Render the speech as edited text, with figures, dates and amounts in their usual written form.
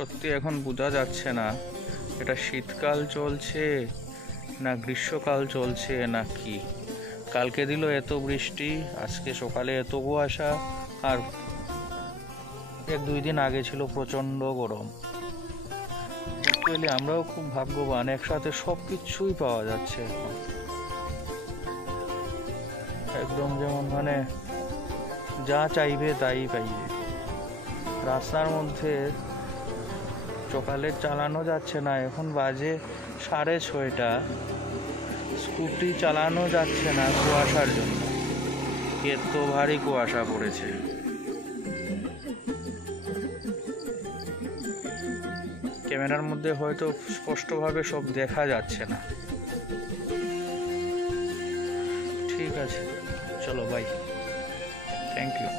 সত্যি এখন বোঝা যাচ্ছে না এটা শীতকাল চলছে না গ্রীষ্মকাল চলছে না কি। কালকে দিল এত বৃষ্টি, আজকে সকালে এত কুয়াশা, আর 1-2 দিন আগে ছিল প্রচণ্ড গরম। অ্যাকচুয়ালি আমরাও খুব ভাগ্যবান, একসাথে সব কিছুই পাওয়া যাচ্ছে এখন। একদম যেমন মানে যা চাইবে তাই পাইবে। রাস্তার মধ্যে সকালে চালানো যাচ্ছে না, এখন বাজে 6:30। স্কুটি চালানো যাচ্ছে না কুয়াশার জন্য, এত ভারী কুয়াশা পড়েছে। ক্যামেরার মধ্যে হয়তো স্পষ্টভাবে সব দেখা যাচ্ছে না। ঠিক আছে, চলো বাই, থ্যাংক ইউ।